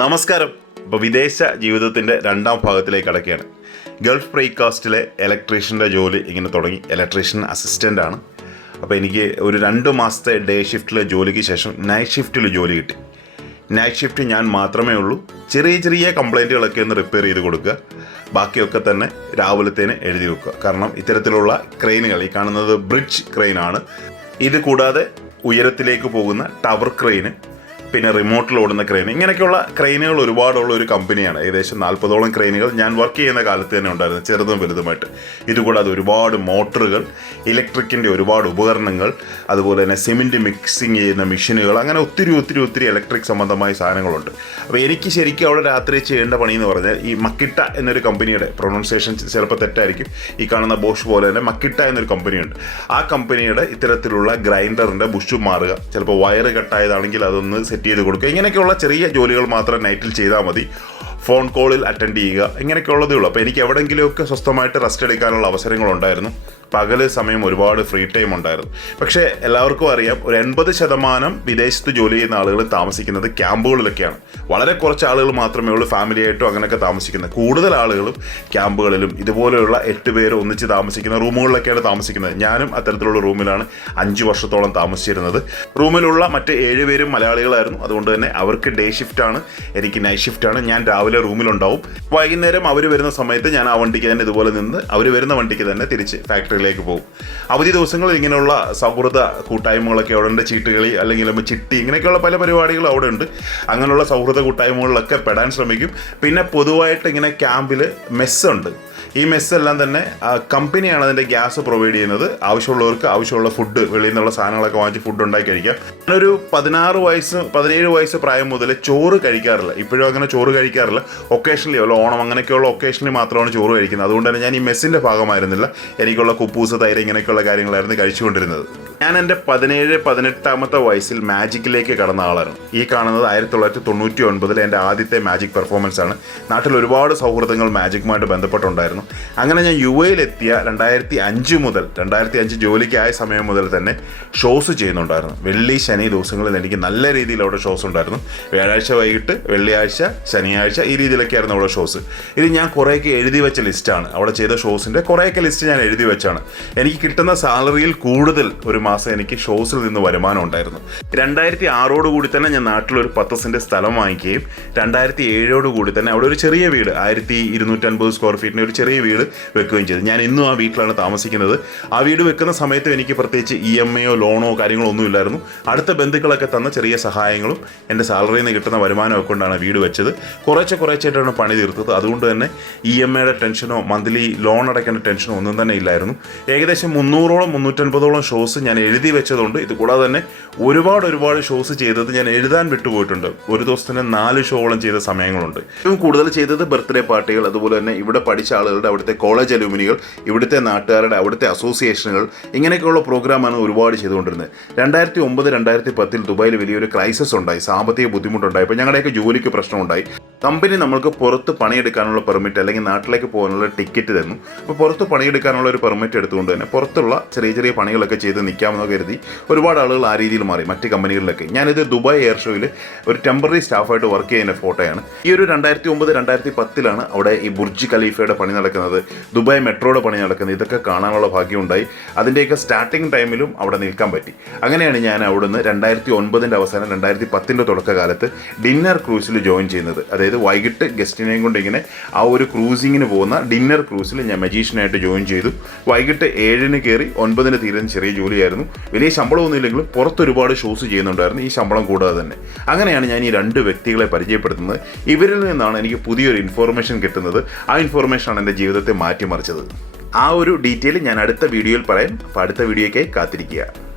നമസ്കാരം. ഇപ്പോൾ വിദേശ ജീവിതത്തിന്റെ രണ്ടാം ഭാഗത്തിലേക്ക് കടക്കുകയാണ്. ഗൾഫ് ബ്രേക്ക്കാസ്റ്റിലെ ഇലക്ട്രീഷ്യന്റെ ജോലി ഇങ്ങനെ തുടങ്ങി. ഇലക്ട്രീഷ്യൻ അസിസ്റ്റന്റ് ആണ്. അപ്പോൾ എനിക്ക് ഒരു രണ്ട് മാസത്തെ ഡേ ഷിഫ്റ്റിലെ ജോലിക്ക് ശേഷം നൈറ്റ് ഷിഫ്റ്റിൽ ജോലി കിട്ടി. നൈറ്റ് ഷിഫ്റ്റ് ഞാൻ മാത്രമേ ഉള്ളൂ. ചെറിയ ചെറിയ കംപ്ലൈന്റുകളൊക്കെ ഒന്ന് റിപ്പയർ ചെയ്ത് കൊടുക്കുക. ബാക്കിയൊക്കെ തന്നെ രാവിലത്തേന് എഴുതി വെക്കുക. കാരണം ഇത്തരത്തിലുള്ള ക്രെയിനുകൾ ഈ കാണുന്നത് ബ്രിഡ്ജ് ക്രെയിനാണ് ഇത് കൂടാതെ ഉയരത്തിലേക്ക് പോകുന്ന ടവർ ക്രെയിന് പിന്നെ റിമോട്ടിൽ ഓടുന്ന ക്രെയിൻ ഇങ്ങനെയൊക്കെയുള്ള ക്രെയിനുകൾ ഒരുപാടുള്ള ഒരു കമ്പനിയാണ് ഏകദേശം നാൽപ്പതോളം ക്രെയിനുകൾ ഞാൻ വർക്ക് ചെയ്യുന്ന കാലത്ത് തന്നെ ഉണ്ടായിരുന്നു ചെറുതും വലുതുമായിട്ട്. ഇതുകൂടാതെ ഒരുപാട് മോട്ടറുകൾ ഇലക്ട്രിക്കിന്റെ ഒരുപാട് ഉപകരണങ്ങൾ അതുപോലെ തന്നെ സിമെന്റ് മിക്സിങ് ചെയ്യുന്ന മെഷീനുകൾ അങ്ങനെ ഒത്തിരി ഒത്തിരി ഒത്തിരി ഇലക്ട്രിക് സംബന്ധമായ സാധനങ്ങളുണ്ട്. അപ്പോൾ എനിക്ക് ശരിക്കും അവിടെ രാത്രി ചെയ്യേണ്ട പണി എന്ന് പറഞ്ഞാൽ ഈ മക്കിട്ട എന്നൊരു കമ്പനിയുടെ പ്രൊണൗൺസിയേഷൻ ചിലപ്പോൾ തെറ്റായിരിക്കും. ഈ കാണുന്ന ബോഷ് പോലെ തന്നെ മക്കിട്ട എന്നൊരു കമ്പനിയുണ്ട് ആ കമ്പനിയുടെ ഇത്തരത്തിലുള്ള ഗ്രൈൻഡറിന്റെ ബുഷ് മാറുക. ചിലപ്പോൾ വയറ് കട്ടായതാണെങ്കിൽ അതൊന്ന് സെറ്റ് ചെയ്ത് കൊടുക്കുക. ഇങ്ങനെയൊക്കെയുള്ള ചെറിയ ജോലികൾ മാത്രം നൈറ്റിൽ ചെയ്താൽ മതി. ഫോൺ കോളിൽ അറ്റൻഡ് ചെയ്യുക. ഇങ്ങനെയൊക്കെയുള്ളതേ ഉള്ളൂ. അപ്പോൾ എനിക്ക് എവിടെയെങ്കിലുമൊക്കെ സ്വസ്ഥമായിട്ട് റെസ്റ്റ് എടുക്കാനുള്ള അവസരങ്ങളുണ്ടായിരുന്നു. പകൽ സമയം ഒരുപാട് ഫ്രീ ടൈം ഉണ്ടായിരുന്നു. പക്ഷേ എല്ലാവർക്കും അറിയാം ഒരു എൺപത് ശതമാനം വിദേശത്ത് ജോലി ചെയ്യുന്ന ആളുകൾ താമസിക്കുന്നത് ക്യാമ്പുകളിലൊക്കെയാണ്. വളരെ കുറച്ച് ആളുകൾ മാത്രമേ ഉള്ളൂ ഫാമിലിയായിട്ടും അങ്ങനെയൊക്കെ താമസിക്കുന്നത്. കൂടുതൽ ആളുകളും ക്യാമ്പുകളിലും ഇതുപോലെയുള്ള എട്ട് പേര് ഒന്നിച്ച് താമസിക്കുന്ന റൂമുകളിലൊക്കെയാണ് താമസിക്കുന്നത്. ഞാനും അത്തരത്തിലുള്ള റൂമിലാണ് അഞ്ച് വർഷത്തോളം താമസിച്ചിരുന്നത്. റൂമിലുള്ള മറ്റ് ഏഴ് പേരും മലയാളികളായിരുന്നു. അതുകൊണ്ട് തന്നെ അവർക്ക് ഡേ ഷിഫ്റ്റാണ് എനിക്ക് നൈറ്റ് ഷിഫ്റ്റാണ് ഞാൻ രാവിലെ റൂമിലുണ്ടാവും. വൈകുന്നേരം അവർ വരുന്ന സമയത്ത് ഞാൻ ആ വണ്ടിക്ക് തന്നെ ഇതുപോലെ നിന്ന് അവർ വരുന്ന വണ്ടിക്ക് തന്നെ തിരിച്ച് ഫാക്ടറിയിലേക്ക് പോകും. അവധി ദിവസങ്ങളിൽ ഇങ്ങനെയുള്ള സൗഹൃദ കൂട്ടായ്മകളൊക്കെ അവിടെ ഉണ്ട്. ചീട്ടുകളി അല്ലെങ്കിൽ ചിട്ടി ഇങ്ങനെയൊക്കെയുള്ള പല പരിപാടികളും അവിടെ ഉണ്ട്. അങ്ങനെയുള്ള സൗഹൃദ കൂട്ടായ്മകളിലൊക്കെ പെടാൻ ശ്രമിക്കും. പിന്നെ പൊതുവായിട്ട് ഇങ്ങനെ ക്യാമ്പിൽ മെസ്സുണ്ട്. ഈ മെസ്സ് എല്ലാം തന്നെ കമ്പനിയാണ് അതിന്റെ ഗ്യാസ് പ്രൊവൈഡ് ചെയ്യുന്നത്. ആവശ്യമുള്ളവർക്ക് ആവശ്യമുള്ള ഫുഡ് വെളിയിൽ നിന്നുള്ള സാധനങ്ങളൊക്കെ വാങ്ങിച്ച് ഫുഡ് ഉണ്ടാക്കി കഴിക്കാം. ഞാനൊരു പതിനാറ് വയസ്സ് പതിനേഴ് വയസ്സ് പ്രായം മുതൽ ചോറ് കഴിക്കാറില്ല. ഇപ്പോഴും അങ്ങനെ ചോറ് കഴിക്കാറില്ല. ഒക്കേഷണലി അല്ല ഓണം അങ്ങനെയൊക്കെയുള്ള ഒക്കേഷനിൽ മാത്രമാണ് ചോറ് കഴിക്കുന്നത്. അതുകൊണ്ട് തന്നെ ഞാൻ ഈ മെസ്സിന്റെ ഭാഗമായിരുന്നില്ല. എനിക്കുള്ള കുപ്പൂസ് തൈര് ഇങ്ങനെയൊക്കെയുള്ള കാര്യങ്ങളായിരുന്നു കഴിച്ചുകൊണ്ടിരുന്നത്. ഞാൻ എന്റെ പതിനേഴ് പതിനെട്ടാമത്തെ വയസ്സിൽ മാജിക്കിലേക്ക് കടന്ന ആളാണ് ഈ കാണുന്നത് ആയിരത്തി തൊള്ളായിരത്തി തൊണ്ണൂറ്റി ഒൻപതിൽ എന്റെ ആദ്യത്തെ മാജിക് പെർഫോമൻസ് ആണ് നാട്ടിൽ ഒരുപാട് സൗഹൃദങ്ങൾ മാജിക്കുമായിട്ട് ബന്ധപ്പെട്ടുണ്ടായിരുന്നു. അങ്ങനെ ഞാൻ യു എയിലെത്തിയ രണ്ടായിരത്തി അഞ്ച് മുതൽ രണ്ടായിരത്തി അഞ്ച് ജോലിക്കായ സമയം മുതൽ തന്നെ ഷോസ് ചെയ്യുന്നുണ്ടായിരുന്നു. വെള്ളി ശനി ദിവസങ്ങളിൽ എനിക്ക് നല്ല രീതിയിൽ അവിടെ ഷോസ് ഉണ്ടായിരുന്നു. വ്യാഴാഴ്ച വൈകിട്ട് വെള്ളിയാഴ്ച ശനിയാഴ്ച ഈ രീതിയിലൊക്കെയായിരുന്നു അവിടെ ഷോസ് ഇത് ഞാൻ കുറേയൊക്കെ എഴുതി വെച്ച ലിസ്റ്റാണ് അവിടെ ചെയ്ത ഷോസിന്റെ കുറേയൊക്കെ ലിസ്റ്റ് ഞാൻ എഴുതി വെച്ചാണ്. എനിക്ക് കിട്ടുന്ന സാലറിയിൽ കൂടുതൽ ഒരു മാസം എനിക്ക് ഷോസിൽ നിന്ന് വരുമാനം ഉണ്ടായിരുന്നു. രണ്ടായിരത്തി ആറോട് കൂടി തന്നെ ഞാൻ നാട്ടിലൊരു പത്ത് സെന്റ് സ്ഥലം വാങ്ങിക്കുകയും രണ്ടായിരത്തി ഏഴോട് കൂടി തന്നെ അവിടെ ഒരു ചെറിയ വീട് ആയിരത്തി ഇരുന്നൂറ്റൻപത് സ്ക്വയർ ഫീറ്റിന്റെ ഒരു ചെറിയ വീട് വെക്കുകയും ചെയ്തു. ഞാൻ ഇന്നും ആ വീട്ടിലാണ് താമസിക്കുന്നത്. ആ വീട് വെക്കുന്ന സമയത്ത് എനിക്ക് പ്രത്യേകിച്ച് ഇ എം ഐയോ ലോണോ കാര്യങ്ങളോ ഒന്നും ഇല്ലായിരുന്നു. അടുത്ത ബന്ധുക്കളൊക്കെ തന്ന ചെറിയ സഹായങ്ങളും എന്റെ സാലറിയിൽ നിന്ന് കിട്ടുന്ന വരുമാനമൊക്കെ കൊണ്ടാണ് വീട് വെച്ചത്. കുറേശ്ശെ കുറേശ്ശായിട്ടാണ് പണി തീർത്തത്. അതുകൊണ്ട് തന്നെ ഇ എം ഐയുടെ ടെൻഷനോ മന്ത്ലി ലോൺ അടയ്ക്കേണ്ട ടെൻഷനോ ഒന്നും തന്നെ ഇല്ലായിരുന്നു. ഏകദേശം മുന്നൂറോളം മുന്നൂറ്റൻപതോളം ഷോസ് ഞാൻ എഴുതി വെച്ചതുകൊണ്ട് ഇത് കൂടാതെ തന്നെ ഒരുപാട് ഒരുപാട് ഷോസ് ചെയ്തത് ഞാൻ എഴുതാൻ വിട്ടുപോയിട്ടുണ്ട്. ഒരു ദിവസത്തിന് നാല് ഷോകളും ചെയ്ത സമയങ്ങളുണ്ട്. ഏറ്റവും കൂടുതൽ ചെയ്തത് ബർത്ത്ഡേ പാർട്ടികൾ അതുപോലെ തന്നെ ഇവിടെ പഠിച്ച ആളുകളുടെ അവിടുത്തെ കോളേജ് അലുമിനികൾ ഇവിടുത്തെ നാട്ടുകാരുടെ അവിടുത്തെ അസോസിയേഷനുകൾ ഇങ്ങനെയൊക്കെയുള്ള പ്രോഗ്രാമാണ് ഒരുപാട് ചെയ്തുകൊണ്ടിരുന്നത്. രണ്ടായിരത്തി ഒമ്പത് രണ്ടായിരത്തി പത്തിൽ ദുബായിൽ വലിയൊരു ക്രൈസിസ് ഉണ്ടായി സാമ്പത്തിക ബുദ്ധിമുട്ടുണ്ടായി അപ്പോൾ ഞങ്ങളുടെയൊക്കെ ജോലിക്ക് പ്രശ്നമുണ്ടായി. കമ്പനി നമ്മൾക്ക് പുറത്ത് പണിയെടുക്കാനുള്ള പെർമിറ്റ് അല്ലെങ്കിൽ നാട്ടിലേക്ക് പോകാനുള്ള ടിക്കറ്റ് തന്നു. അപ്പോൾ പുറത്ത് പണിയെടുക്കാനുള്ള ഒരു പെർമിറ്റ് എടുത്തുകൊണ്ട് തന്നെ പുറത്തുള്ള ചെറിയ ചെറിയ പണികളൊക്കെ ചെയ്ത് നിൽക്കാമെന്ന് കരുതി ഒരുപാട് ആളുകൾ ആ രീതിയിൽ മാറി മറ്റ് കമ്പനികളിലൊക്കെ. ഞാനിത് ദുബായ് എയർ ഷോയിൽ ഒരു ടെമ്പററി സ്റ്റാഫായിട്ട് വർക്ക് ചെയ്യുന്ന ഫോട്ടോയാണ്. ഈ ഒരു രണ്ടായിരത്തി ഒമ്പത് രണ്ടായിരത്തി പത്തിലാണ് അവിടെ ഈ ബുർജ് ഖലീഫയുടെ പണി നടക്കുന്നത് ദുബായ് മെട്രോയുടെ പണി നടക്കുന്നത്. ഇതൊക്കെ കാണാനുള്ള ഭാഗ്യമുണ്ടായി. അതിന്റെയൊക്കെ സ്റ്റാർട്ടിംഗ് ടൈമിലും അവിടെ നിൽക്കാൻ പറ്റി. അങ്ങനെയാണ് ഞാൻ അവിടുന്ന് രണ്ടായിരത്തി ഒൻപതിന്റെ അവസാനം രണ്ടായിരത്തി പത്തിന്റെ തുടക്കകാലത്ത് ഡിന്നർ ക്രൂസിൽ ജോയിൻ ചെയ്യുന്നത്. അതായത് വൈകിട്ട് ഗസ്റ്റിനെയും കൊണ്ട് ഇങ്ങനെ ആ ഒരു ക്രൂസിങ്ങിന് പോകുന്ന ഡിന്നർ ക്രൂസിൽ ഞാൻ മജീഷ്യനായിട്ട് ജോയിൻ ചെയ്തു. വൈകിട്ട് ഏഴിന് കയറി ഒൻപതിന് തീരുന്ന ചെറിയ ജോലിയായിരുന്നു. വലിയ ശമ്പളമൊന്നും ഇല്ലെങ്കിലും പുറത്ത് ഒരുപാട് ഷോസ് ചെയ്യുന്നുണ്ടായിരുന്നു. ഈ ശമ്പളം കൂടാതെ തന്നെ. അങ്ങനെയാണ് ഞാൻ ഈ രണ്ട് വ്യക്തികളെ പരിചയപ്പെടുത്തുന്നത്. ഇവരിൽ നിന്നാണ് എനിക്ക് പുതിയൊരു ഇൻഫോർമേഷൻ കിട്ടുന്നത്. ആ ഇൻഫോർമേഷനാണ് എന്റെ ജീവിതത്തെ മാറ്റിമറിച്ചത്. ആ ഒരു ഡീറ്റെയിൽ ഞാൻ അടുത്ത വീഡിയോയിൽ പറയാം. അപ്പോൾ അടുത്ത വീഡിയോയ്ക്കായി കാത്തിരിക്കുക.